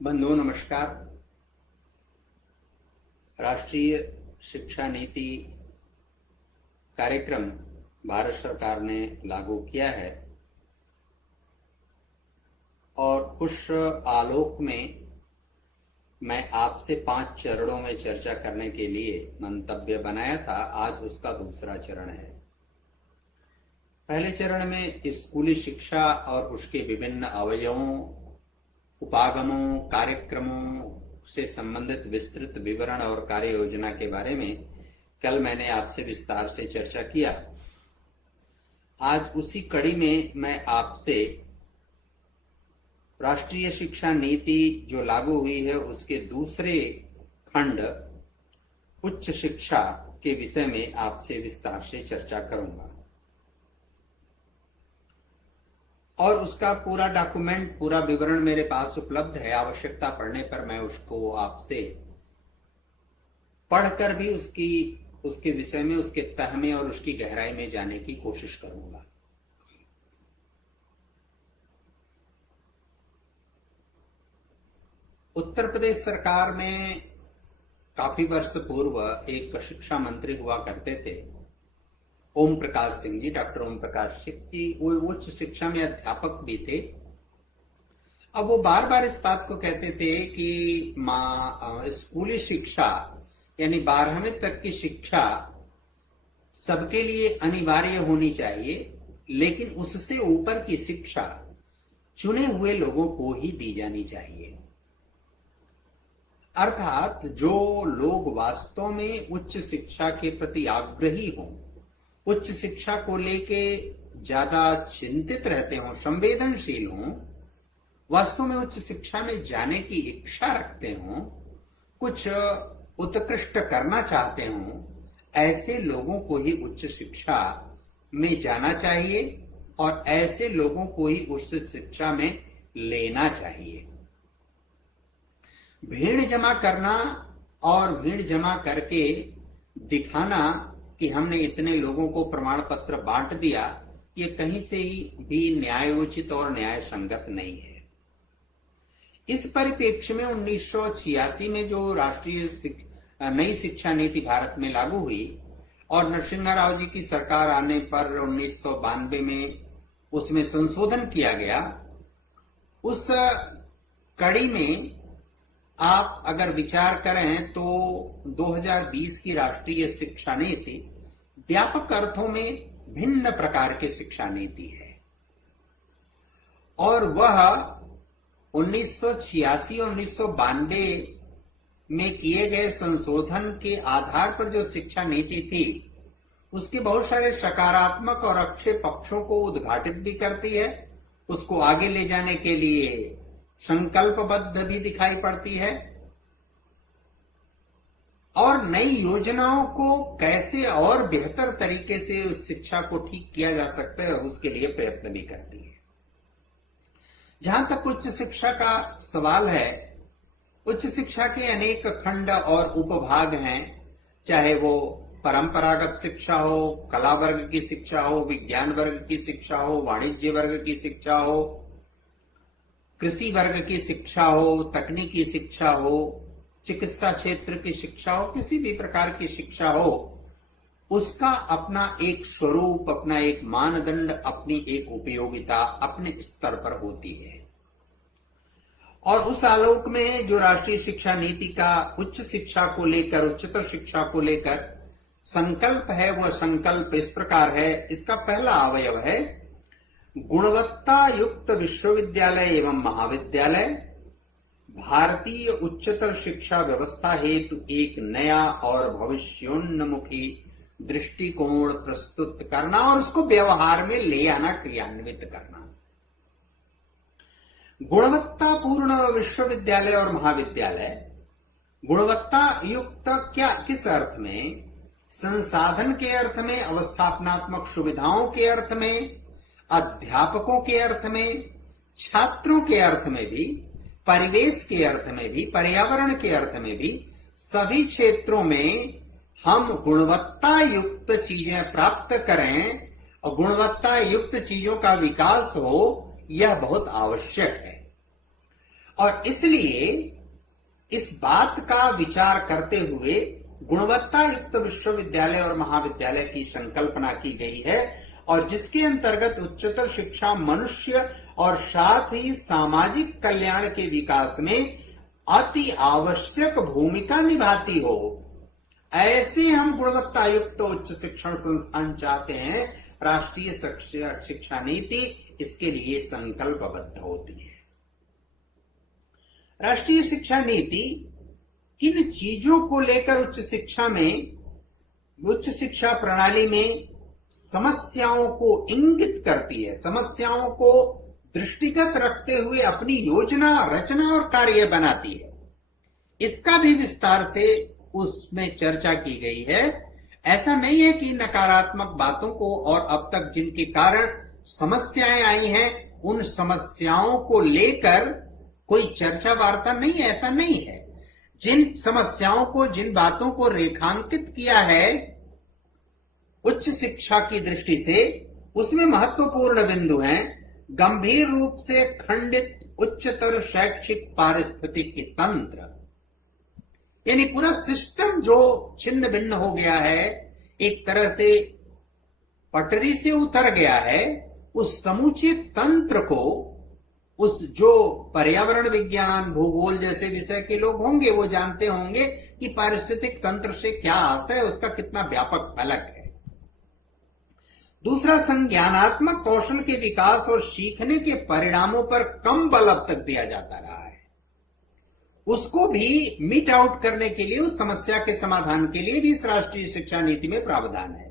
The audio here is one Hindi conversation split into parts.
बंधुओं नमस्कार। राष्ट्रीय शिक्षा नीति कार्यक्रम भारत सरकार ने लागू किया है और उस आलोक में मैं आपसे 5 चरणों में चर्चा करने के लिए मंतव्य बनाया था। आज उसका दूसरा चरण है। पहले चरण में स्कूली शिक्षा और उसके विभिन्न अवयवों, उपागमों, कार्यक्रमों से संबंधित विस्तृत विवरण और कार्य योजना के बारे में कल मैंने आपसे विस्तार से चर्चा किया। आज उसी कड़ी में मैं आपसे राष्ट्रीय शिक्षा नीति जो लागू हुई है उसके दूसरे खंड उच्च शिक्षा के विषय में आपसे विस्तार से चर्चा करूंगा और उसका पूरा डॉक्यूमेंट, पूरा विवरण मेरे पास उपलब्ध है। आवश्यकता पड़ने पर मैं उसको आपसे पढ़कर भी उसके विषय में, उसके तह में और उसकी गहराई में जाने की कोशिश करूंगा। उत्तर प्रदेश सरकार में काफी वर्ष पूर्व एक शिक्षा मंत्री हुआ करते थे, ओम प्रकाश सिंह जी, डॉक्टर ओम प्रकाश सिंह जी। वो उच्च शिक्षा में अध्यापक भी थे। अब वो बार बार इस बात को कहते थे कि स्कूली शिक्षा यानी 12वीं तक की शिक्षा सबके लिए अनिवार्य होनी चाहिए, लेकिन उससे ऊपर की शिक्षा चुने हुए लोगों को ही दी जानी चाहिए। अर्थात जो लोग वास्तव में उच्च शिक्षा के प्रति आग्रही हों, उच्च शिक्षा को लेके ज्यादा चिंतित रहते हों, संवेदनशील हों, वास्तव में उच्च शिक्षा में जाने की इच्छा रखते हों, कुछ उत्कृष्ट करना चाहते हों, ऐसे लोगों को ही उच्च शिक्षा में जाना चाहिए और ऐसे लोगों को ही उच्च शिक्षा में लेना चाहिए। भीड़ जमा करना और भीड़ जमा करके दिखाना कि हमने इतने लोगों को प्रमाण पत्र बांट दिया, ये कहीं से ही भी न्यायोचित और न्याय संगत नहीं है। इस परिप्रेक्ष्य में 1986 में जो राष्ट्रीय नई शिक्षा नीति भारत में लागू हुई और नरसिम्हा राव जी की सरकार आने पर 1992 में उसमें संशोधन किया गया। उस कड़ी में आप अगर विचार करें तो 2020 की राष्ट्रीय शिक्षा नीति व्यापक अर्थों में भिन्न प्रकार की शिक्षा नीति है और वह 1986 और 1992 में किए गए संशोधन के आधार पर जो शिक्षा नीति थी उसके बहुत सारे सकारात्मक और अच्छे पक्षों को उद्घाटित भी करती है, उसको आगे ले जाने के लिए संकल्पबद्ध भी दिखाई पड़ती है और नई योजनाओं को कैसे और बेहतर तरीके से उस शिक्षा को ठीक किया जा सकता है उसके लिए प्रयत्न भी करती है। जहां तक उच्च शिक्षा का सवाल है, उच्च शिक्षा के अनेक खंड और उपभाग हैं, चाहे वो परंपरागत शिक्षा हो, कला वर्ग की शिक्षा हो, विज्ञान वर्ग की शिक्षा हो, वाणिज्य वर्ग की शिक्षा हो, कृषि वर्ग की शिक्षा हो, तकनीकी शिक्षा हो, चिकित्सा क्षेत्र की शिक्षा हो, किसी भी प्रकार की शिक्षा हो, उसका अपना एक स्वरूप, अपना एक मानदंड, अपनी एक उपयोगिता अपने स्तर पर होती है। और उस आलोक में जो राष्ट्रीय शिक्षा नीति का उच्च शिक्षा को लेकर, उच्चतर शिक्षा को लेकर संकल्प है, वह संकल्प इस प्रकार है। इसका पहला अवयव है गुणवत्ता युक्त विश्वविद्यालय एवं महाविद्यालय भारतीय उच्चतर शिक्षा व्यवस्था हेतु एक नया और भविष्योन्मुखी दृष्टिकोण प्रस्तुत करना और उसको व्यवहार में ले आना, क्रियान्वित करना। गुणवत्तापूर्ण विश्वविद्यालय और महाविद्यालय गुणवत्ता युक्त किस अर्थ में? संसाधन के अर्थ में, अवस्थापनात्मक सुविधाओं के अर्थ में, अध्यापकों के अर्थ में, छात्रों के अर्थ में भी, परिवेश के अर्थ में भी, पर्यावरण के अर्थ में भी, सभी क्षेत्रों में हम गुणवत्ता युक्त चीजें प्राप्त करें और गुणवत्ता युक्त चीजों का विकास हो, यह बहुत आवश्यक है। और इसलिए इस बात का विचार करते हुए गुणवत्ता युक्त विश्वविद्यालय और महाविद्यालय की संकल्पना की गई है, और जिसके अंतर्गत उच्चतर शिक्षा मनुष्य और साथ ही सामाजिक कल्याण के विकास में अति आवश्यक भूमिका निभाती हो। ऐसे हम गुणवत्ता युक्त उच्च शिक्षण संस्थान चाहते हैं। राष्ट्रीय शिक्षा नीति इसके लिए संकल्पबद्ध होती है। राष्ट्रीय शिक्षा नीति किन चीजों को लेकर उच्च शिक्षा प्रणाली में समस्याओं को इंगित करती है, समस्याओं को दृष्टिगत रखते हुए अपनी योजना, रचना और कार्य बनाती है, इसका भी विस्तार से उसमें चर्चा की गई है। ऐसा नहीं है कि नकारात्मक बातों को और अब तक जिनके कारण समस्याएं आई हैं उन समस्याओं को लेकर कोई चर्चा वार्ता नहीं है, ऐसा नहीं है। जिन समस्याओं को, जिन बातों को रेखांकित किया है उच्च शिक्षा की दृष्टि से, उसमें महत्वपूर्ण बिंदु हैं गंभीर रूप से खंडित उच्चतर शैक्षिक पारिस्थितिकी तंत्र, यानी पूरा सिस्टम जो छिन्न भिन्न हो गया है, एक तरह से पटरी से उतर गया है, उस समूचे तंत्र को, उस जो पर्यावरण विज्ञान, भूगोल जैसे विषय के लोग होंगे वो जानते होंगे कि पारिस्थितिक तंत्र से क्या आशय है, उसका कितना व्यापक फलक है। दूसरा, संज्ञानात्मक कौशल के विकास और सीखने के परिणामों पर कम बल अब तक दिया जाता रहा है, उसको भी मीट आउट करने के लिए, उस समस्या के समाधान के लिए भी इस राष्ट्रीय शिक्षा नीति में प्रावधान है।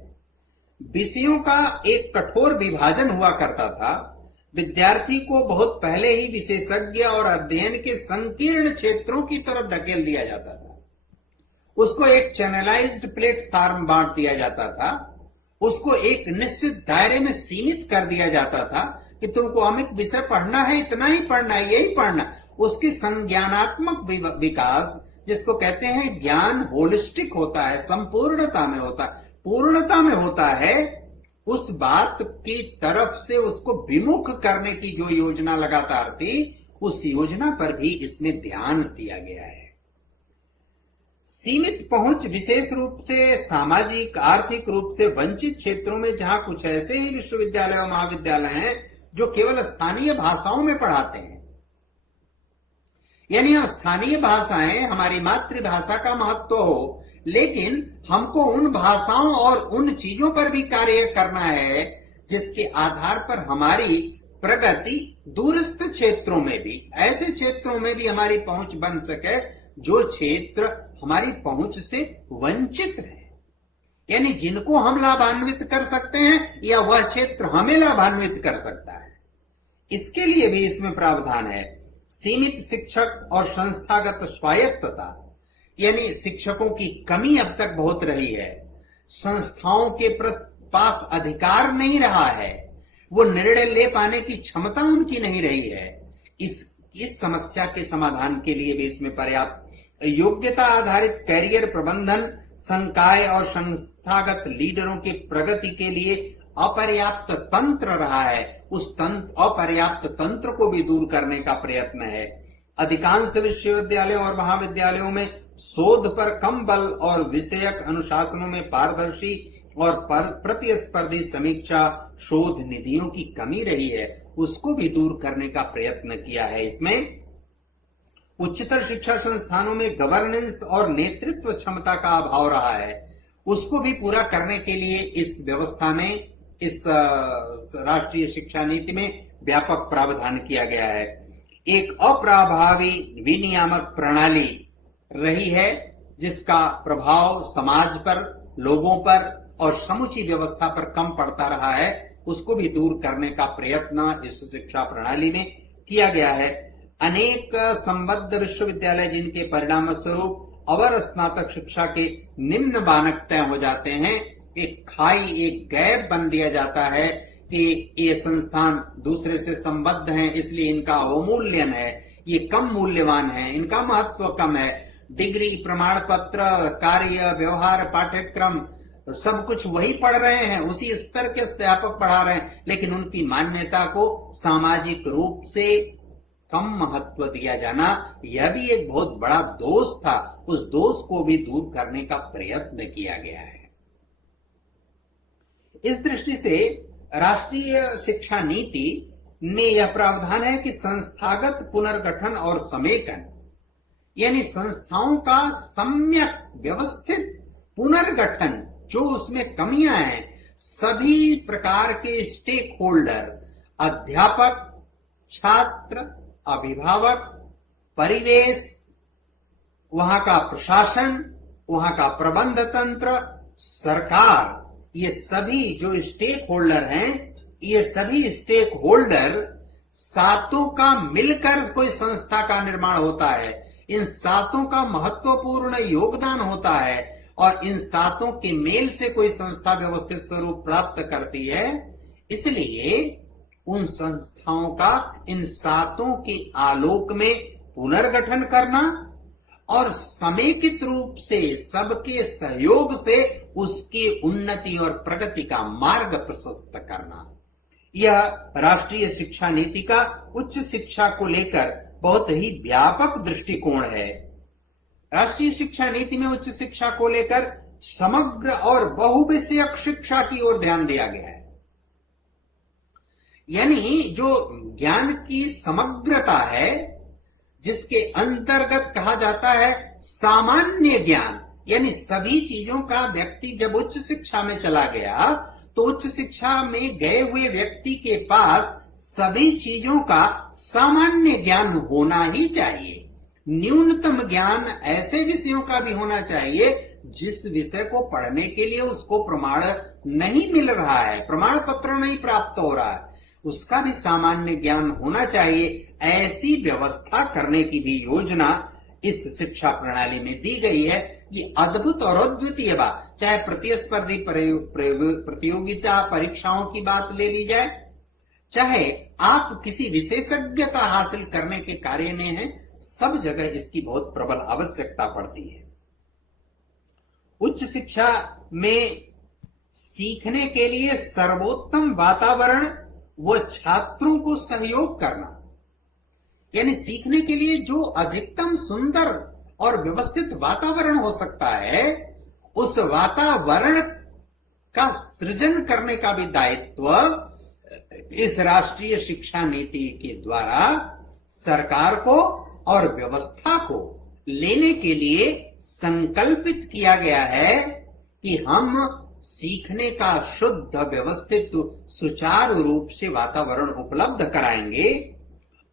विषयों का एक कठोर विभाजन हुआ करता था, विद्यार्थी को बहुत पहले ही विशेषज्ञ और अध्ययन के संकीर्ण क्षेत्रों की तरफ धकेल दिया जाता था, उसको एक चैनलाइज्ड प्लेटफॉर्म बांट दिया जाता था, उसको एक निश्चित दायरे में सीमित कर दिया जाता था कि तुमको अमित विषय पढ़ना है, इतना ही पढ़ना है, यही पढ़ना। उसकी संज्ञानात्मक विकास, जिसको कहते हैं ज्ञान होलिस्टिक होता है, संपूर्णता में होता है, पूर्णता में होता है, उस बात की तरफ से उसको विमुख करने की जो योजना लगातार थी, उस योजना पर भी इसमें ध्यान दिया गया है। सीमित पहुंच, विशेष रूप से सामाजिक आर्थिक रूप से वंचित क्षेत्रों में जहां कुछ ऐसे ही विश्वविद्यालय और महाविद्यालय हैं जो केवल स्थानीय भाषाओं में पढ़ाते हैं, यानी स्थानीय भाषाएं हमारी मातृभाषा का महत्व हो, लेकिन हमको उन भाषाओं और उन चीजों पर भी कार्य करना है जिसके आधार पर हमारी प्रगति दूरस्थ क्षेत्रों में भी, ऐसे क्षेत्रों में भी हमारी पहुंच बन सके जो क्षेत्र हमारी पहुंच से वंचित है, यानी जिनको हम लाभान्वित कर सकते हैं या वह क्षेत्र हमें लाभान्वित कर सकता है, इसके लिए भी इसमें प्रावधान है। सीमित शिक्षक और संस्थागत स्वायत्तता, यानी शिक्षकों की कमी अब तक बहुत रही है, संस्थाओं के पास अधिकार नहीं रहा है, वो निर्णय ले पाने की क्षमता उनकी नहीं रही है। इस समस्या के समाधान के लिए भी इसमें पर्याप्त योग्यता आधारित कैरियर प्रबंधन, संकाय और संस्थागत लीडरों के प्रगति के लिए अपर्याप्त तंत्र रहा है, उस अपर्याप्त तंत्र को भी दूर करने का प्रयत्न है। अधिकांश विश्वविद्यालयों और महाविद्यालयों में शोध पर कम बल और विषयक अनुशासनों में पारदर्शी और प्रतिस्पर्धी समीक्षा शोध निधियों की कमी रही है, उसको भी दूर करने का प्रयत्न किया है। इसमें उच्चतर शिक्षा संस्थानों में गवर्नेंस और नेतृत्व क्षमता का अभाव रहा है, उसको भी पूरा करने के लिए इस व्यवस्था में, इस राष्ट्रीय शिक्षा नीति में व्यापक प्रावधान किया गया है। एक अप्रभावी विनियामक प्रणाली रही है जिसका प्रभाव समाज पर, लोगों पर और समुची व्यवस्था पर कम पड़ता रहा है, उसको भी दूर करने का प्रयत्न इस शिक्षा प्रणाली में किया गया है। अनेक संबद्ध विश्वविद्यालय जिनके परिणाम स्वरूप अवर स्नातक शिक्षा के निम्न मानक तय हो जाते हैं, एक खाई, एक गैप बन दिया जाता है कि ये संस्थान दूसरे से संबद्ध हैं, इसलिए इनका अवमूल्यन है, ये कम मूल्यवान है, इनका महत्व कम है। डिग्री, प्रमाण पत्र, कार्य, व्यवहार, पाठ्यक्रम सब कुछ वही पढ़ रहे हैं, उसी स्तर के अध्यापक पढ़ा रहे हैं, लेकिन उनकी मान्यता को सामाजिक रूप से कम महत्व दिया जाना, यह भी एक बहुत बड़ा दोष था। उस दोष को भी दूर करने का प्रयत्न किया गया है। इस दृष्टि से राष्ट्रीय शिक्षा नीति ने यह प्रावधान है कि संस्थागत पुनर्गठन और समेकन, यानी संस्थाओं का सम्यक व्यवस्थित पुनर्गठन, जो उसमें कमियां हैं, सभी प्रकार के स्टेक होल्डर, अध्यापक, छात्र, अभिभावक, परिवेश, वहां का प्रशासन, वहां का प्रबंध तंत्र, सरकार, ये सभी जो स्टेक होल्डर हैं, ये सभी स्टेक होल्डर सातों का मिलकर कोई संस्था का निर्माण होता है। इन सातों का महत्वपूर्ण योगदान होता है और इन सातों के मेल से कोई संस्था व्यवस्थित स्वरूप प्राप्त करती है। इसलिए उन संस्थाओं का इन सातों के आलोक में पुनर्गठन करना और समेकित रूप से सबके सहयोग से उसकी उन्नति और प्रगति का मार्ग प्रशस्त करना, यह राष्ट्रीय शिक्षा नीति का उच्च शिक्षा को लेकर बहुत ही व्यापक दृष्टिकोण है। राष्ट्रीय शिक्षा नीति में उच्च शिक्षा को लेकर समग्र और बहुविषयक शिक्षा की ओर ध्यान दिया गया है। यानी जो ज्ञान की समग्रता है, जिसके अंतर्गत कहा जाता है सामान्य ज्ञान, यानी सभी चीजों का व्यक्ति जब उच्च शिक्षा में चला गया तो उच्च शिक्षा में गए हुए व्यक्ति के पास सभी चीजों का सामान्य ज्ञान होना ही चाहिए। न्यूनतम ज्ञान ऐसे विषयों का भी होना चाहिए जिस विषय को पढ़ने के लिए उसको प्रमाण नहीं मिल रहा है, प्रमाण पत्र नहीं प्राप्त हो रहा है, उसका भी सामान्य ज्ञान होना चाहिए। ऐसी व्यवस्था करने की भी योजना इस शिक्षा प्रणाली में दी गई है। ये अद्भुत और अद्वितीय बात, चाहे प्रतिस्पर्धी प्रतियोगिता परीक्षाओं की बात ले ली जाए, चाहे आप किसी विशेषज्ञता हासिल करने के कार्य में हैं, सब जगह इसकी बहुत प्रबल आवश्यकता पड़ती है। उच्च शिक्षा में सीखने के लिए सर्वोत्तम वातावरण व छात्रों को सहयोग करना, यानी सीखने के लिए जो अधिकतम सुंदर और व्यवस्थित वातावरण हो सकता है, उस वातावरण का सृजन करने का भी दायित्व इस राष्ट्रीय शिक्षा नीति के द्वारा सरकार को और व्यवस्था को लेने के लिए संकल्पित किया गया है कि हम सीखने का शुद्ध व्यवस्थित सुचारू रूप से वातावरण उपलब्ध कराएंगे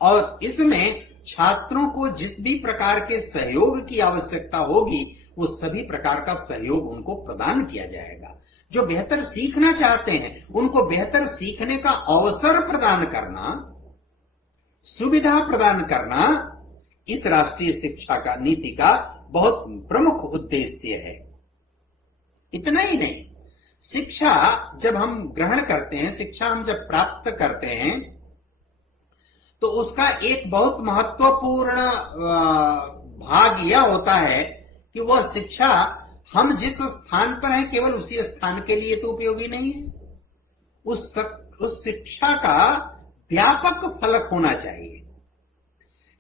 और इसमें छात्रों को जिस भी प्रकार के सहयोग की आवश्यकता होगी वो सभी प्रकार का सहयोग उनको प्रदान किया जाएगा। जो बेहतर सीखना चाहते हैं उनको बेहतर सीखने का अवसर प्रदान करना, सुविधा प्रदान करना इस राष्ट्रीय शिक्षा का नीति का बहुत प्रमुख उद्देश्य है। इतना ही नहीं, शिक्षा जब हम ग्रहण करते हैं, शिक्षा हम जब प्राप्त करते हैं तो उसका एक बहुत महत्वपूर्ण भाग यह होता है कि वह शिक्षा हम जिस स्थान पर हैं केवल उसी स्थान के लिए तो उपयोगी नहीं है। उस शिक्षा का व्यापक फलक होना चाहिए,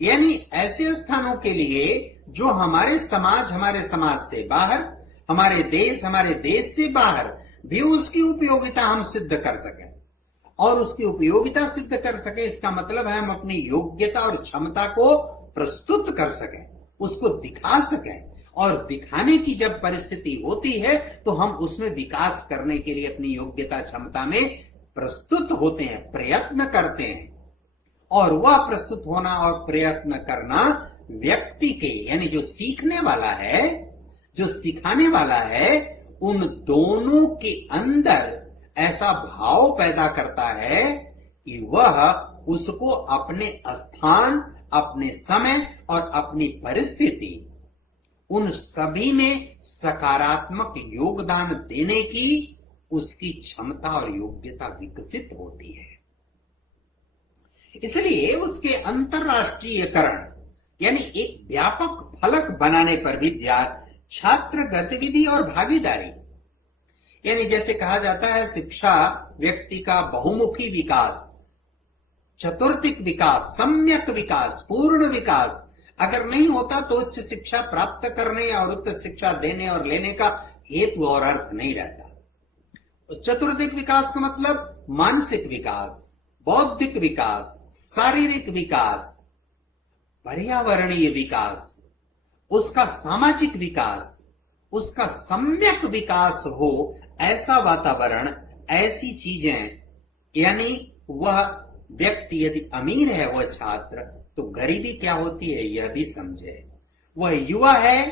यानी ऐसे स्थानों के लिए जो हमारे समाज से बाहर, हमारे देश से बाहर भी उसकी उपयोगिता हम सिद्ध कर सकें। और उसकी उपयोगिता सिद्ध कर सके इसका मतलब है हम अपनी योग्यता और क्षमता को प्रस्तुत कर सकें, उसको दिखा सकें। और दिखाने की जब परिस्थिति होती है तो हम उसमें विकास करने के लिए अपनी योग्यता क्षमता में प्रस्तुत होते हैं, प्रयत्न करते हैं। और वह प्रस्तुत होना और प्रयत्न करना व्यक्ति के, यानी जो सीखने वाला है, जो सिखाने वाला है, उन दोनों के अंदर ऐसा भाव पैदा करता है कि वह उसको अपने स्थान, अपने समय और अपनी परिस्थिति, उन सभी में सकारात्मक योगदान देने की उसकी क्षमता और योग्यता विकसित होती है। इसलिए उसके अंतरराष्ट्रीयकरण यानी एक व्यापक फलक बनाने पर भी ध्यान, छात्र गतिविधि और भागीदारी, यानी जैसे कहा जाता है शिक्षा व्यक्ति का बहुमुखी विकास, चतुर्थिक विकास, सम्यक विकास, पूर्ण विकास अगर नहीं होता तो उच्च शिक्षा प्राप्त करने और उच्च शिक्षा देने और लेने का हेतु और अर्थ नहीं रहता। चतुर्थिक विकास का मतलब मानसिक विकास, बौद्धिक विकास, शारीरिक विकास, पर्यावरणीय विकास, उसका सामाजिक विकास, उसका सम्यक विकास हो, ऐसा वातावरण, ऐसी चीजें, यानी वह व्यक्ति यदि अमीर है, वह छात्र, तो गरीबी क्या होती है यह भी समझे। वह युवा है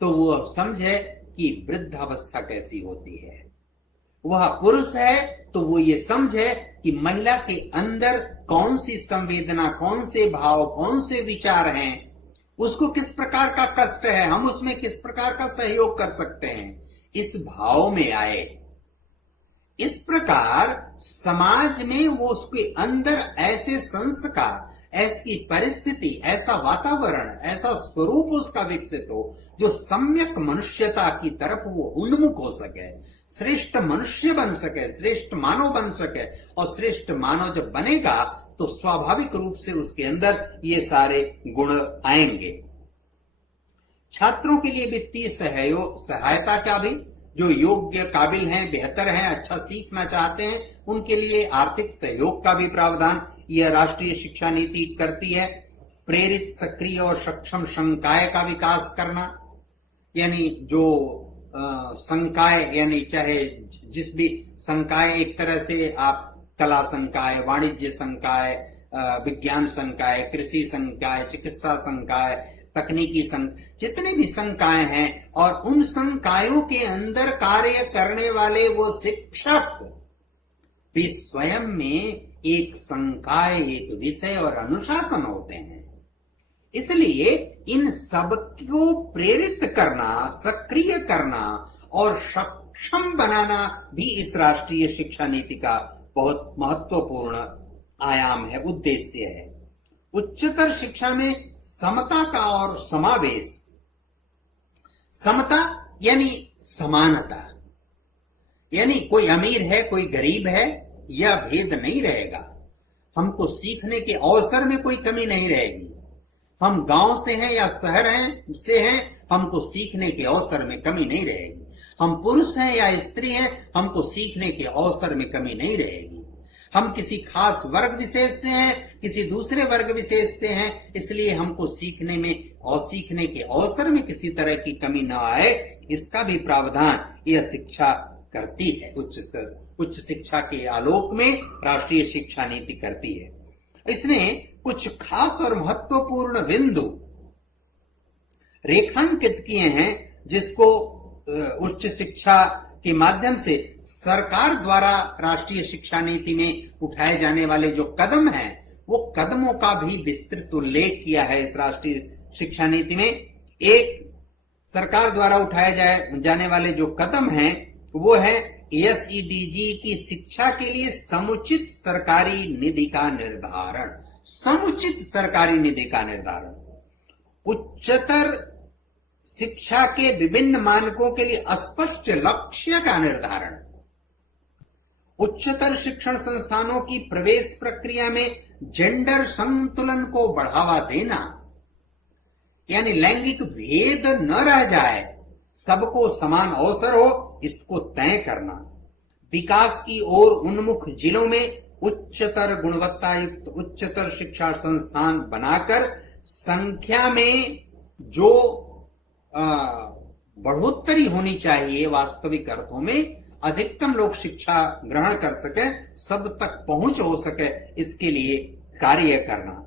तो वह समझे कि वृद्धावस्था कैसी होती है। वह पुरुष है तो वो ये समझे कि महिला के अंदर कौन सी संवेदना, कौन से भाव, कौन से विचार हैं, उसको किस प्रकार का कष्ट है, हम उसमें किस प्रकार का सहयोग कर सकते हैं, इस भाव में आए। इस प्रकार समाज में वो उसके अंदर ऐसे संस्कार, ऐसी परिस्थिति, ऐसा वातावरण, ऐसा स्वरूप उसका विकसित हो जो सम्यक मनुष्यता की तरफ वो उन्मुख हो सके, श्रेष्ठ मनुष्य बन सके, श्रेष्ठ मानव बन सके। और श्रेष्ठ मानव जब बनेगा तो स्वाभाविक रूप से उसके अंदर ये सारे गुण आएंगे। छात्रों के लिए वित्तीय सहायता का भी, जो योग्य, काबिल हैं, बेहतर हैं, अच्छा सीखना चाहते हैं, उनके लिए आर्थिक सहयोग का भी प्रावधान यह राष्ट्रीय शिक्षा नीति करती है। प्रेरित, सक्रिय और सक्षम संकाय का विकास करना, यानी जो संकाय, यानी चाहे जिस भी संकाय, एक तरह से आप कला संकाय, वाणिज्य संकाय, विज्ञान संकाय, कृषि संकाय, चिकित्सा संकाय, तकनीकी जितने भी संकाय हैं, और उन संकायों के अंदर कार्य करने वाले वो शिक्षक भी स्वयं में एक संकाय, एक विषय और अनुशासन होते हैं। इसलिए इन सबको प्रेरित करना, सक्रिय करना और सक्षम बनाना भी इस राष्ट्रीय शिक्षा नीति का बहुत महत्वपूर्ण आयाम है, उद्देश्य है। उच्चतर शिक्षा में समता का और समावेश, समता यानी समानता, यानी कोई अमीर है, कोई गरीब है, यह भेद नहीं रहेगा। हमको सीखने के अवसर में कोई कमी नहीं रहेगी। हम गांव से हैं या शहर से हैं, हमको सीखने के अवसर में कमी नहीं रहेगी। हम पुरुष हैं या स्त्री हैं, हमको सीखने के अवसर में कमी नहीं रहेगी। हम किसी खास वर्ग विशेष से हैं, किसी दूसरे वर्ग विशेष से हैं, इसलिए हमको सीखने में और सीखने के अवसर में किसी तरह की कमी न आए, इसका भी प्रावधान यह शिक्षा करती है। उच्च शिक्षा के आलोक में राष्ट्रीय शिक्षा नीति करती है। इसने कुछ खास और महत्वपूर्ण बिंदु रेखांकित किए हैं, जिसको उच्च शिक्षा के माध्यम से सरकार द्वारा राष्ट्रीय शिक्षा नीति में उठाए जाने वाले जो कदम हैं, वो कदमों का भी विस्तृत उल्लेख किया है इस राष्ट्रीय शिक्षा नीति में। एक सरकार द्वारा उठाए जाने वाले जो कदम हैं वो है एसईडीजी की शिक्षा के लिए समुचित सरकारी निधि का निर्धारण। समुचित सरकारी निधि का निर्धारण, उच्चतर शिक्षा के विभिन्न मानकों के लिए स्पष्ट लक्ष्य का निर्धारण, उच्चतर शिक्षण संस्थानों की प्रवेश प्रक्रिया में जेंडर संतुलन को बढ़ावा देना, यानी लैंगिक भेद न रह जाए, सबको समान अवसर हो, इसको तय करना। विकास की ओर उन्मुख जिलों में उच्चतर गुणवत्ता युक्त उच्चतर शिक्षा संस्थान बनाकर संख्या में जो बढ़ोतरी होनी चाहिए, वास्तविक अर्थों में अधिकतम लोग शिक्षा ग्रहण कर सके, सब तक पहुंच हो सके, इसके लिए कार्य करना।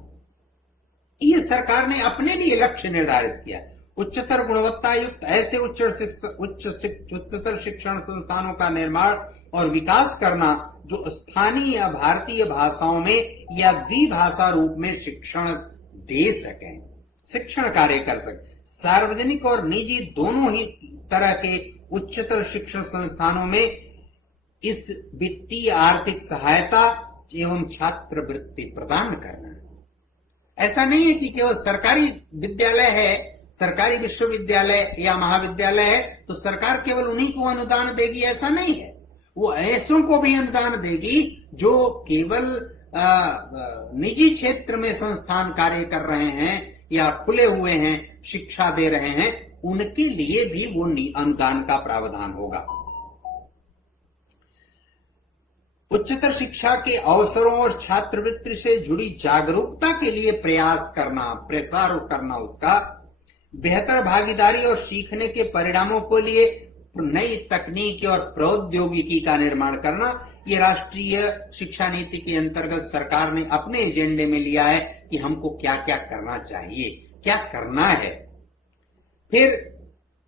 ये सरकार ने अपने लिए लक्ष्य निर्धारित किया। उच्चतर गुणवत्ता युक्त ऐसे उच्चतर शिक्षण संस्थानों का निर्माण और विकास करना जो स्थानीय या भारतीय भाषाओं में या द्विभाषा रूप में शिक्षण दे सकें, शिक्षण कार्य कर सकें। सार्वजनिक और निजी दोनों ही तरह के उच्चतर शिक्षण संस्थानों में इस वित्तीय आर्थिक सहायता एवं छात्रवृत्ति प्रदान करना। ऐसा नहीं है कि केवल सरकारी विद्यालय है, सरकारी विश्वविद्यालय या महाविद्यालय है तो सरकार केवल उन्हीं को अनुदान देगी, ऐसा नहीं है। वो ऐसों को भी अनुदान देगी जो केवल निजी क्षेत्र में संस्थान कार्य कर रहे हैं या खुले हुए हैं, शिक्षा दे रहे हैं, उनके लिए भी वो अनुदान का प्रावधान होगा। उच्चतर शिक्षा के अवसरों और छात्रवृत्ति से जुड़ी जागरूकता के लिए प्रयास करना, प्रसार करना, उसका बेहतर भागीदारी और सीखने के परिणामों के लिए नई तकनीक और प्रौद्योगिकी का निर्माण करना, ये राष्ट्रीय शिक्षा नीति के अंतर्गत सरकार ने अपने एजेंडे में लिया है कि हमको क्या क्या करना चाहिए, क्या करना है। फिर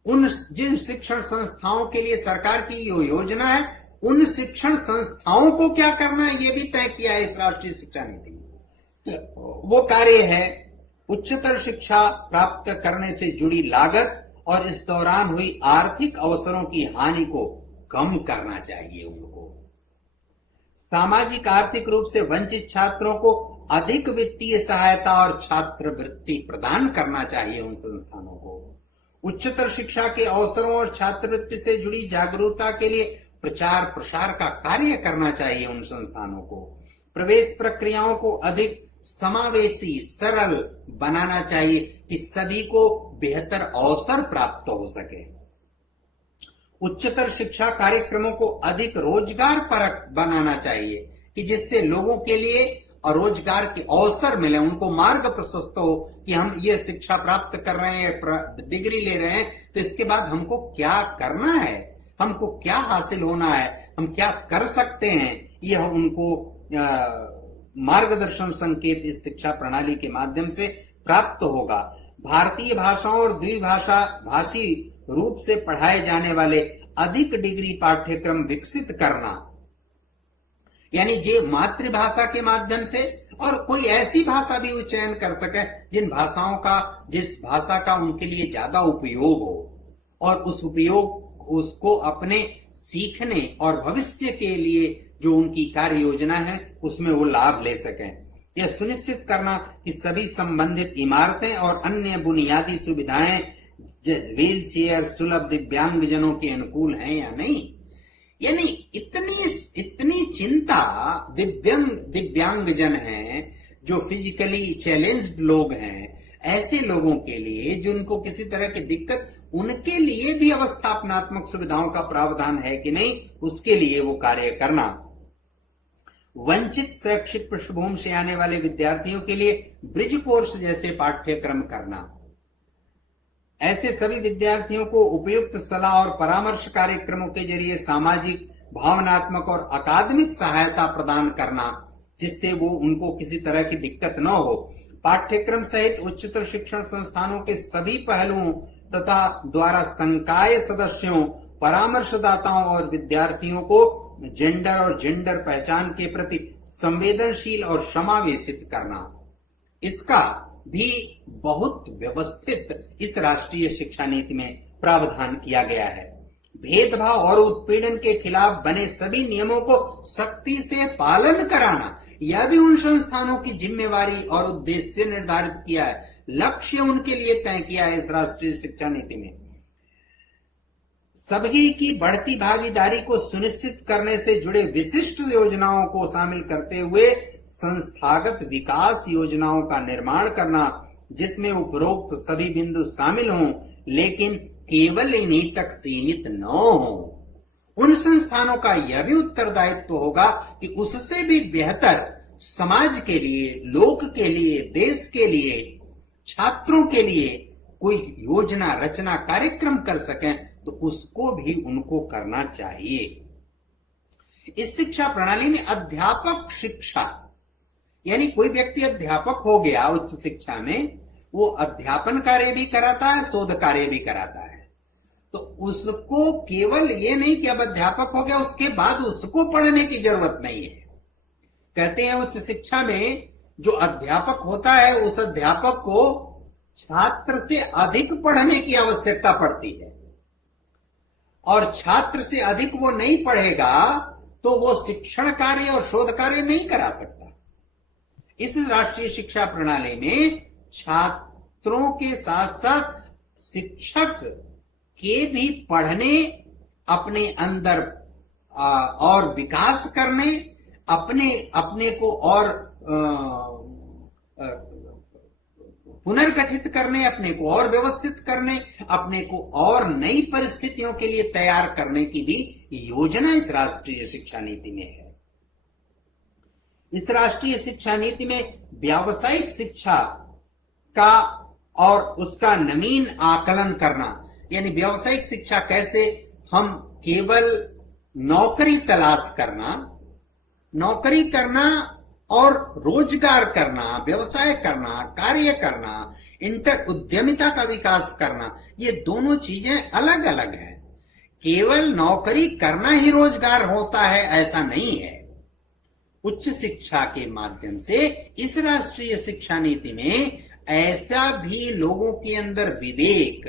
उन जिन शिक्षण संस्थाओं के लिए सरकार की योजना है, उन शिक्षण संस्थाओं को क्या करना है, ये भी तय किया है इस राष्ट्रीय शिक्षा नीति में। वो कार्य है उच्चतर शिक्षा प्राप्त करने से जुड़ी लागत और इस दौरान हुई आर्थिक अवसरों की हानि को कम करना चाहिए। उनको सामाजिक आर्थिक रूप से वंचित छात्रों को अधिक वित्तीय सहायता और छात्रवृत्ति प्रदान करना चाहिए उन संस्थानों को। उच्चतर शिक्षा के अवसरों और छात्रवृत्ति से जुड़ी जागरूकता के लिए प्रचार प्रसार का कार्य करना चाहिए उन संस्थानों को। प्रवेश प्रक्रियाओं को अधिक समावेशी, सरल बनाना चाहिए कि सभी को बेहतर अवसर प्राप्त हो सके। उच्चतर शिक्षा कार्यक्रमों को अधिक रोजगार परक बनाना चाहिए कि जिससे लोगों के लिए और रोजगार के अवसर मिले, उनको मार्ग प्रशस्त हो कि हम ये शिक्षा प्राप्त कर रहे हैं, डिग्री ले रहे हैं, तो इसके बाद हमको क्या करना है, हमको क्या हासिल होना है, हम क्या कर सकते हैं, यह उनको मार्गदर्शन संकेत इस शिक्षा प्रणाली के माध्यम से प्राप्त होगा। भारतीय भाषाओं और द्विभाषा भाषी रूप से पढ़ाए जाने वाले अधिक डिग्री पाठ्यक्रम विकसित करना, यानी जे मातृभाषा के माध्यम से और कोई ऐसी भाषा भी चयन कर सके जिस भाषा का उनके लिए ज्यादा उपयोग हो और उसको अपने सीखने और भविष्य के लिए जो उनकी कार्य योजना है उसमें वो लाभ ले सकें। यह सुनिश्चित करना कि सभी संबंधित इमारतें और अन्य बुनियादी सुविधाएं व्हील चेयर सुलभ दिव्यांगजनों के अनुकूल हैं या नहीं। यानी इतनी चिंता दिव्यांगजन हैं, जो फिजिकली चैलेंज्ड लोग हैं, ऐसे लोगों के लिए जिनको किसी तरह की दिक्कत, उनके लिए भी अवस्थापनात्मक सुविधाओं का प्रावधान है कि नहीं, उसके लिए वो कार्य करना। वंचित शैक्षिक पृष्ठभूमि से आने वाले विद्यार्थियों के लिए ब्रिज कोर्स जैसे पाठ्यक्रम करना, ऐसे सभी विद्यार्थियों को उपयुक्त सलाह और परामर्श कार्यक्रमों के जरिए सामाजिक, भावनात्मक और अकादमिक सहायता प्रदान करना, जिससे वो उनको किसी तरह की दिक्कत न हो। पाठ्यक्रम सहित उच्चतर शिक्षण संस्थानों के सभी पहलुओं तथा द्वारा संकाय सदस्यों, परामर्शदाताओं और विद्यार्थियों को जेंडर और जेंडर पहचान के प्रति संवेदनशील और समावेशित करना, इसका भी बहुत व्यवस्थित इस राष्ट्रीय शिक्षा नीति में प्रावधान किया गया है। भेदभाव और उत्पीड़न के खिलाफ बने सभी नियमों को सख्ती से पालन कराना, यह भी उन संस्थानों की जिम्मेवारी और उद्देश्य निर्धारित किया है, लक्ष्य उनके लिए तय किया है इस राष्ट्रीय शिक्षा नीति में। सभी की बढ़ती भागीदारी को सुनिश्चित करने से जुड़े विशिष्ट योजनाओं को शामिल करते हुए संस्थागत विकास योजनाओं का निर्माण करना, जिसमें उपरोक्त सभी बिंदु शामिल हों, लेकिन केवल इन्हीं तक सीमित न हो। उन संस्थानों का यह भी उत्तरदायित्व होगा कि उससे भी बेहतर समाज के लिए, लोक के लिए, देश के लिए, छात्रों के लिए कोई योजना रचना कार्यक्रम कर सकें, तो उसको भी उनको करना चाहिए। इस शिक्षा प्रणाली में अध्यापक शिक्षा, यानी कोई व्यक्ति अध्यापक हो गया उच्च शिक्षा में, वो अध्यापन कार्य भी कराता है, शोध कार्य भी कराता है, तो उसको केवल ये नहीं कि अब अध्यापक हो गया उसके बाद उसको पढ़ने की जरूरत नहीं है। कहते हैं उच्च शिक्षा में जो अध्यापक होता है, उस अध्यापक को छात्र से अधिक पढ़ने की आवश्यकता पड़ती है, और छात्र से अधिक वो नहीं पढ़ेगा तो वो शिक्षण कार्य और शोध कार्य नहीं करा सकता। इस राष्ट्रीय शिक्षा प्रणाली में छात्रों के साथ साथ शिक्षक के भी पढ़ने, अपने अंदर और विकास करने, अपने अपने को और पुनर्गठित करने, अपने को और व्यवस्थित करने, अपने को और नई परिस्थितियों के लिए तैयार करने की भी योजना इस राष्ट्रीय शिक्षा नीति में है। इस राष्ट्रीय शिक्षा नीति में व्यावसायिक शिक्षा का और उसका नवीन आकलन करना, यानी व्यावसायिक शिक्षा कैसे हम केवल नौकरी तलाश करना, नौकरी करना और रोजगार करना, व्यवसाय करना, कार्य करना, इंटर उद्यमिता का विकास करना, ये दोनों चीजें अलग अलग हैं। केवल नौकरी करना ही रोजगार होता है ऐसा नहीं है। उच्च शिक्षा के माध्यम से इस राष्ट्रीय शिक्षा नीति में ऐसा भी लोगों के अंदर विवेक,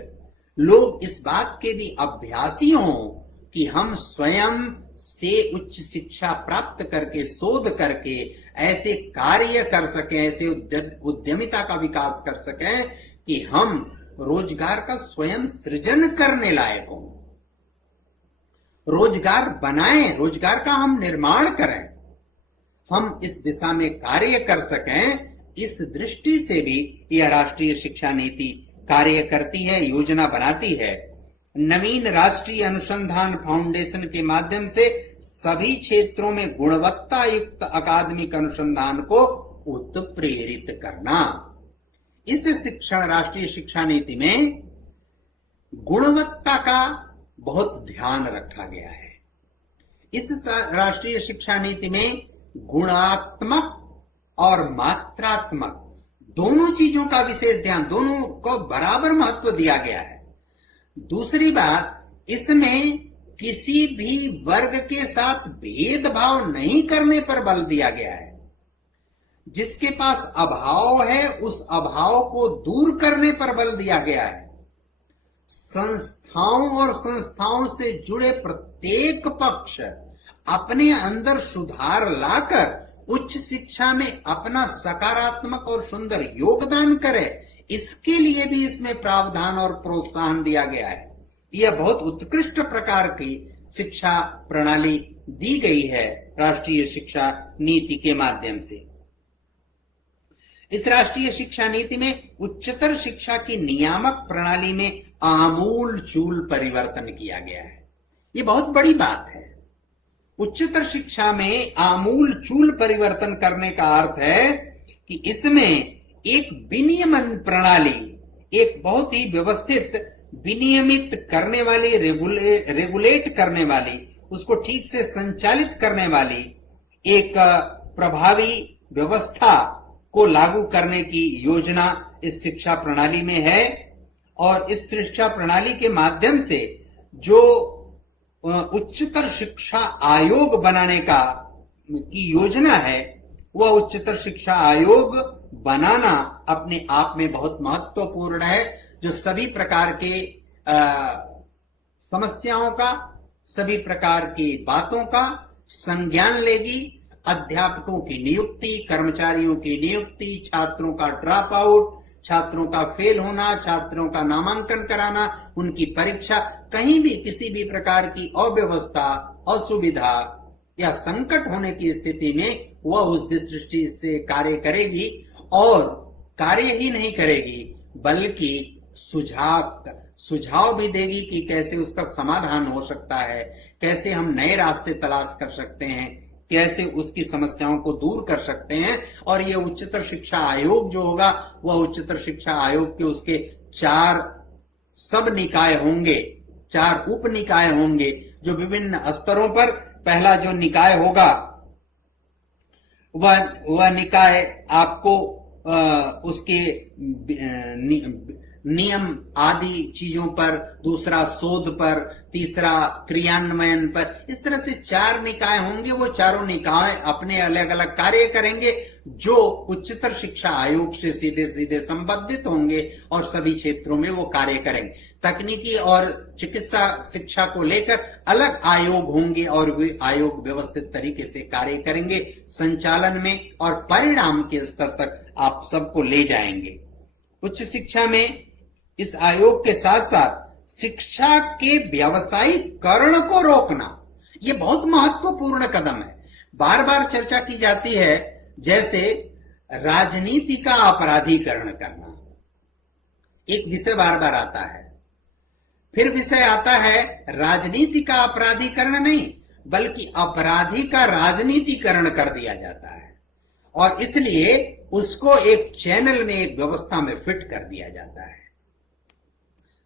लोग इस बात के भी अभ्यासी हों कि हम स्वयं से उच्च शिक्षा प्राप्त करके, शोध करके ऐसे कार्य कर सकें, ऐसे उद्यमिता का विकास कर सकें कि हम रोजगार का स्वयं सृजन करने लायक हों, रोजगार बनाएं, रोजगार का हम निर्माण करें, हम इस दिशा में कार्य कर सकें। इस दृष्टि से भी यह राष्ट्रीय शिक्षा नीति कार्य करती है, योजना बनाती है। नवीन राष्ट्रीय अनुसंधान फाउंडेशन के माध्यम से सभी क्षेत्रों में गुणवत्ता युक्त अकादमिक अनुसंधान को उत्प्रेरित करना। इस राष्ट्रीय शिक्षा नीति में गुणवत्ता का बहुत ध्यान रखा गया है। इस राष्ट्रीय शिक्षा नीति में गुणात्मक और मात्रात्मक दोनों चीजों का विशेष ध्यान, दोनों को बराबर महत्व दिया गया है। दूसरी बात, इसमें किसी भी वर्ग के साथ भेदभाव नहीं करने पर बल दिया गया है। जिसके पास अभाव है उस अभाव को दूर करने पर बल दिया गया है। संस्थाओं और संस्थाओं से जुड़े प्रत्येक पक्ष अपने अंदर सुधार लाकर उच्च शिक्षा में अपना सकारात्मक और सुंदर योगदान करे, इसके लिए भी इसमें प्रावधान और प्रोत्साहन दिया गया है। यह बहुत उत्कृष्ट प्रकार की शिक्षा प्रणाली दी गई है राष्ट्रीय शिक्षा नीति के माध्यम से। इस राष्ट्रीय शिक्षा नीति में उच्चतर शिक्षा की नियामक प्रणाली में आमूल-चूल परिवर्तन किया गया है। ये बहुत बड़ी बात है। उच्चतर शिक्षा में आमूल-चूल परिवर्तन करने का अर्थ है कि इसमें एक विनियमन प्रणाली, एक बहुत ही व्यवस्थित, विनियमित करने वाली, रेगुलेट करने वाली, उसको ठीक से संचालित करने वाली एक प्रभावी व्यवस्था को लागू करने की योजना इस शिक्षा प्रणाली में है। और इस शिक्षा प्रणाली के माध्यम से जो उच्चतर शिक्षा आयोग बनाने की योजना है, वह उच्चतर शिक्षा आयोग बनाना अपने आप में बहुत महत्वपूर्ण है, जो सभी प्रकार के समस्याओं का, सभी प्रकार की बातों का संज्ञान लेगी। अध्यापकों की नियुक्ति, कर्मचारियों की नियुक्ति, छात्रों का ड्रॉप आउट, छात्रों का फेल होना, छात्रों का नामांकन कराना, उनकी परीक्षा, कहीं भी किसी भी प्रकार की अव्यवस्था, असुविधा या संकट होने की स्थिति में वह उस दृष्टि से कार्य करेगी। और कार्य ही नहीं करेगी बल्कि सुझाव भी देगी कि कैसे उसका समाधान हो सकता है, कैसे हम नए रास्ते तलाश कर सकते हैं, कैसे उसकी समस्याओं को दूर कर सकते हैं। और यह उच्चतर शिक्षा आयोग जो होगा, वह उच्चतर शिक्षा आयोग के उसके 4 सब निकाय होंगे, 4 उप निकाय होंगे, जो विभिन्न स्तरों पर, पहला जो निकाय होगा वह निकाय आपको उसके नियम आदि चीजों पर, दूसरा शोध पर, तीसरा क्रियान्वयन पर, इस तरह से 4 निकाय होंगे। वो चारों निकाय अपने अलग अलग कार्य करेंगे, जो उच्चतर शिक्षा आयोग से सीधे सीधे संबंधित होंगे और सभी क्षेत्रों में वो कार्य करेंगे। तकनीकी और चिकित्सा शिक्षा को लेकर अलग आयोग होंगे और वे आयोग व्यवस्थित तरीके से कार्य करेंगे, संचालन में और परिणाम के स्तर तक आप सबको ले जाएंगे। उच्च शिक्षा में इस आयोग के साथ साथ शिक्षा के व्यावसायीकरण को रोकना, यह बहुत महत्वपूर्ण कदम है। बार बार चर्चा की जाती है, जैसे राजनीति का अपराधीकरण करना, एक विषय बार बार आता है। फिर विषय आता है राजनीति का अपराधीकरण नहीं, बल्कि अपराधी का राजनीतिकरण कर दिया जाता है, और इसलिए उसको एक चैनल में, एक व्यवस्था में फिट कर दिया जाता है।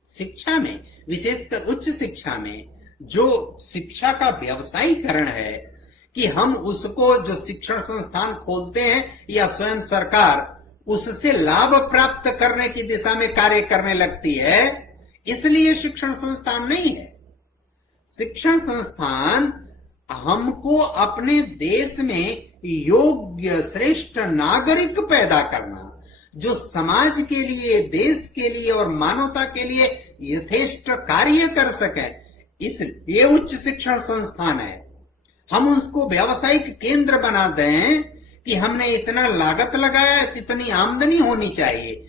शिक्षा में, विशेषकर उच्च शिक्षा में, जो शिक्षा का व्यवसायीकरण है कि हम उसको, जो शिक्षण संस्थान खोलते हैं या स्वयं सरकार उससे लाभ प्राप्त करने की दिशा में कार्य करने लगती है, इसलिए शिक्षण संस्थान नहीं है। शिक्षण संस्थान हमको अपने देश में योग्य श्रेष्ठ नागरिक पैदा करना, जो समाज के लिए, देश के लिए और मानवता के लिए यथेष्ट कार्य कर सके, इसलिए उच्च शिक्षण संस्थान है। हम उसको व्यावसायिक केंद्र बना दें कि हमने इतना लागत लगाया, इतनी आमदनी होनी चाहिए।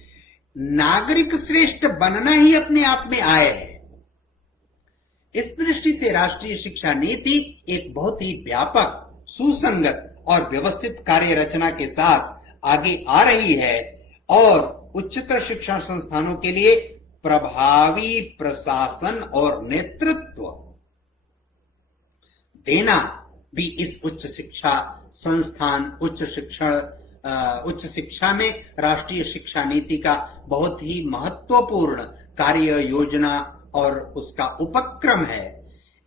नागरिक श्रेष्ठ बनना ही अपने आप में आय है। इस दृष्टि से राष्ट्रीय शिक्षा नीति एक बहुत ही व्यापक, सुसंगत और व्यवस्थित कार्य रचना के साथ आगे आ रही है, और उच्चतर शिक्षण संस्थानों के लिए प्रभावी प्रशासन और नेतृत्व देना भी इस उच्च शिक्षा संस्थान, उच्च शिक्षा में राष्ट्रीय शिक्षा नीति का बहुत ही महत्वपूर्ण कार्य योजना और उसका उपक्रम है।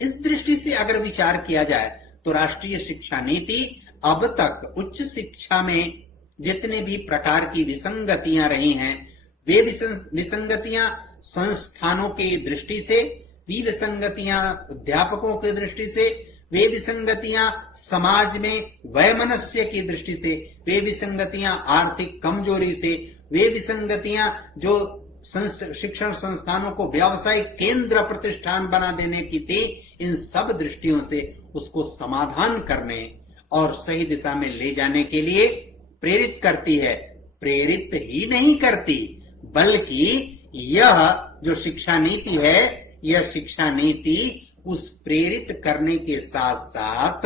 इस दृष्टि से अगर विचार किया जाए तो राष्ट्रीय शिक्षा नीति अब तक उच्च शिक्षा में जितने भी प्रकार की विसंगतियां रही हैं, वे विसंगतियां संस्थानों की दृष्टि से, वे विसंगतियां अध्यापकों की दृष्टि से, वे विसंगतियां समाज में वैमनस्य की दृष्टि से, वे विसंगतियां आर्थिक कमजोरी से, वे विसंगतियां जो शिक्षण संस्थानों को व्यावसायिक केंद्र प्रतिष्ठान बना देने की थी, इन सब दृष्टियों से उसको समाधान करने और सही दिशा में ले जाने के लिए प्रेरित करती है। प्रेरित ही नहीं करती, बल्कि यह जो शिक्षा नीति है, यह शिक्षा नीति उस प्रेरित करने के साथ साथ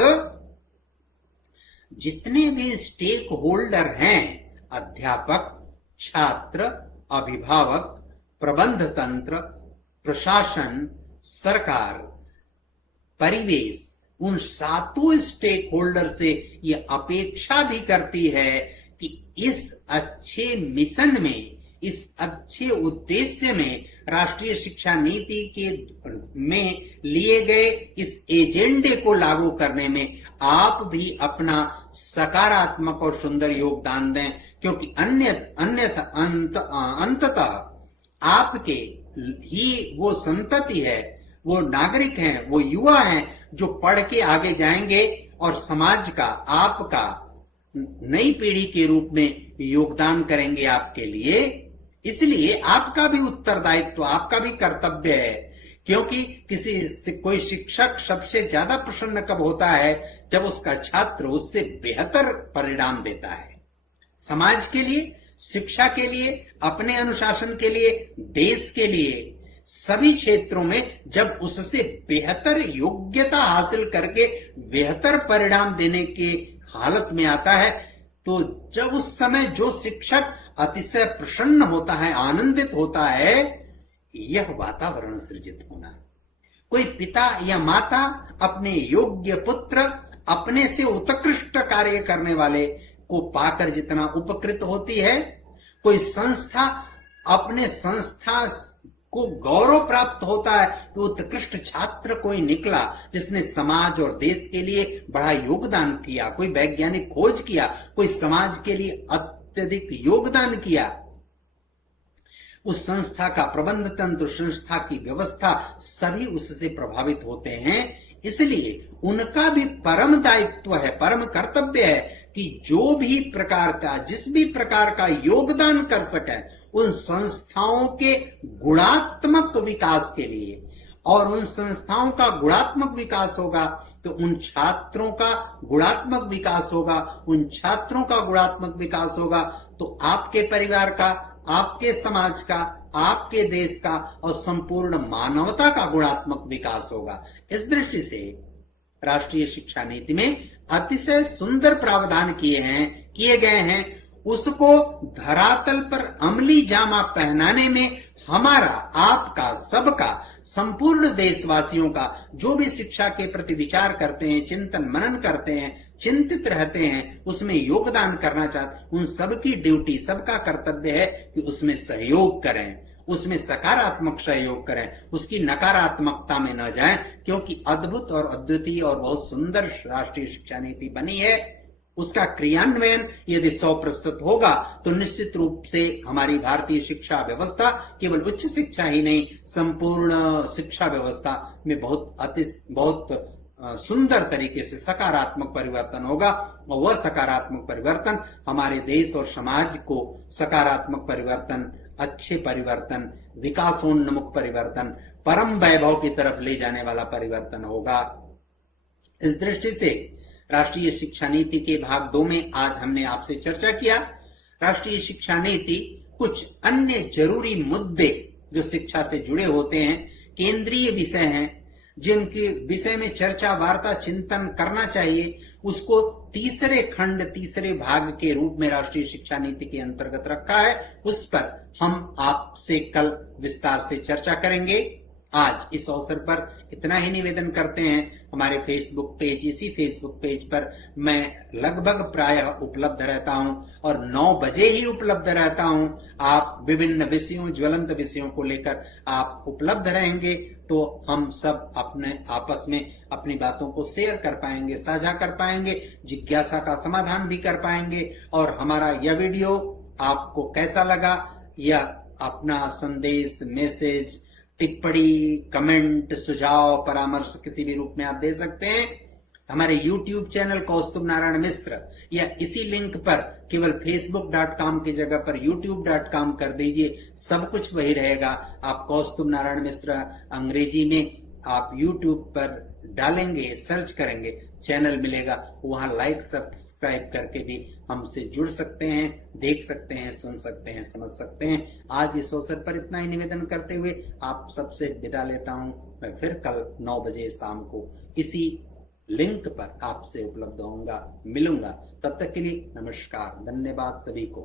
जितने भी स्टेक होल्डर हैं, अध्यापक, छात्र, अभिभावक, प्रबंध तंत्र, प्रशासन, सरकार, परिवेश, उन सातों स्टेक होल्डर से यह अपेक्षा भी करती है कि इस अच्छे मिशन में, इस अच्छे उद्देश्य में, राष्ट्रीय शिक्षा नीति के में लिए गए इस एजेंडे को लागू करने में आप भी अपना सकारात्मक और सुंदर योगदान दें, क्योंकि अन्यथा अंततः आपके ही वो संतति है, वो नागरिक हैं, वो युवा हैं जो पढ़ के आगे जाएंगे और समाज का, आपका नई पीढ़ी के रूप में योगदान करेंगे आपके लिए। इसलिए आपका भी उत्तरदायित्व, आपका भी कर्तव्य है, क्योंकि कोई शिक्षक सबसे ज्यादा प्रसन्न कब होता है, जब उसका छात्र उससे बेहतर परिणाम देता है। समाज के लिए, शिक्षा के लिए, अपने अनुशासन के लिए, देश के लिए, सभी क्षेत्रों में जब उससे बेहतर योग्यता हासिल करके बेहतर परिणाम देने की हालत में आता है, तो जब उस समय जो शिक्षक अतिशय प्रसन्न होता है, आनंदित होता है, यह वातावरण सृजित होना। कोई पिता या माता अपने योग्य पुत्र, अपने से उत्कृष्ट कार्य करने वाले को पाकर जितना उपकृत होती है, कोई संस्था, अपने संस्था को गौरव प्राप्त होता है कि उत्कृष्ट छात्र कोई निकला जिसने समाज और देश के लिए बड़ा योगदान किया, कोई वैज्ञानिक खोज किया, कोई समाज के लिए अत्यधिक योगदान किया। उस संस्था का प्रबंध तंत्र, संस्था की व्यवस्था, सभी उससे प्रभावित होते हैं। इसलिए उनका भी परम दायित्व है, परम कर्तव्य है कि जो भी प्रकार का, जिस भी प्रकार का योगदान कर सके उन संस्थाओं के गुणात्मक विकास के लिए, और उन संस्थाओं का गुणात्मक विकास होगा तो उन छात्रों का गुणात्मक विकास होगा, उन छात्रों का गुणात्मक विकास होगा तो आपके परिवार का, आपके समाज का, आपके देश का और संपूर्ण मानवता का गुणात्मक विकास होगा। इस दृष्टि से राष्ट्रीय शिक्षा नीति में अतिशय सुंदर प्रावधान किए गए हैं, उसको धरातल पर अमली जामा पहनाने में हमारा, आपका, सबका, संपूर्ण देशवासियों का, जो भी शिक्षा के प्रति विचार करते हैं, चिंतन मनन करते हैं, चिंतित रहते हैं, उसमें योगदान करना चाहते, उन सबकी ड्यूटी, सबका कर्तव्य है कि उसमें सहयोग करें, उसमें सकारात्मक सहयोग करें, उसकी नकारात्मकता में न जाएं, क्योंकि अद्भुत और अद्वितीय और बहुत सुंदर राष्ट्रीय शिक्षा नीति बनी है। उसका क्रियान्वयन यदि 100% होगा तो निश्चित रूप से हमारी भारतीय शिक्षा व्यवस्था केवल उच्च शिक्षा ही नहीं, संपूर्ण शिक्षा व्यवस्था में बहुत सुंदर तरीके से सकारात्मक परिवर्तन होगा, और वह सकारात्मक परिवर्तन हमारे देश और समाज को सकारात्मक परिवर्तन, अच्छे परिवर्तन, विकासोन्मुख परिवर्तन, परम वैभव की तरफ ले जाने वाला परिवर्तन होगा। इस दृष्टि से राष्ट्रीय शिक्षा नीति के भाग 2 में आज हमने आपसे चर्चा किया। राष्ट्रीय शिक्षा नीति कुछ अन्य जरूरी मुद्दे जो शिक्षा से जुड़े होते हैं, केंद्रीय विषय हैं, जिनके विषय में चर्चा, वार्ता, चिंतन करना चाहिए, उसको तीसरे खंड, तीसरे भाग के रूप में राष्ट्रीय शिक्षा नीति के अंतर्गत रखा है। उस पर हम आपसे कल विस्तार से चर्चा करेंगे। आज इस अवसर पर इतना ही निवेदन करते हैं। हमारे फेसबुक पेज, इसी फेसबुक पेज पर मैं लगभग प्रायः उपलब्ध रहता हूं और 9 बजे ही उपलब्ध रहता हूं। आप विभिन्न विषयों, ज्वलंत विषयों को लेकर आप उपलब्ध रहेंगे तो हम सब अपने आपस में अपनी बातों को शेयर कर पाएंगे, साझा कर पाएंगे, जिज्ञासा का समाधान भी कर पाएंगे। और हमारा यह वीडियो आपको कैसा लगा, या अपना संदेश, मैसेज, टिप्पणी, कमेंट, सुझाव, परामर्श किसी भी रूप में आप दे सकते हैं। हमारे YouTube चैनल कौस्तुभ नारायण मिश्र, या इसी लिंक पर केवल facebook.com की जगह पर youtube.com कर दीजिए, सब कुछ वही रहेगा। आप कौस्तुभ नारायण मिश्र अंग्रेजी में आप YouTube पर डालेंगे, सर्च करेंगे, चैनल मिलेगा, वहां लाइक सब्सक्राइब करके भी हमसे जुड़ सकते हैं, देख सकते हैं, सुन सकते हैं, समझ सकते हैं। आज इस अवसर पर इतना ही निवेदन करते हुए आप सबसे विदा लेता हूं। मैं फिर कल 9 बजे शाम को इसी लिंक पर आपसे उपलब्ध होऊंगा, मिलूंगा। तब तक के लिए नमस्कार, धन्यवाद सभी को।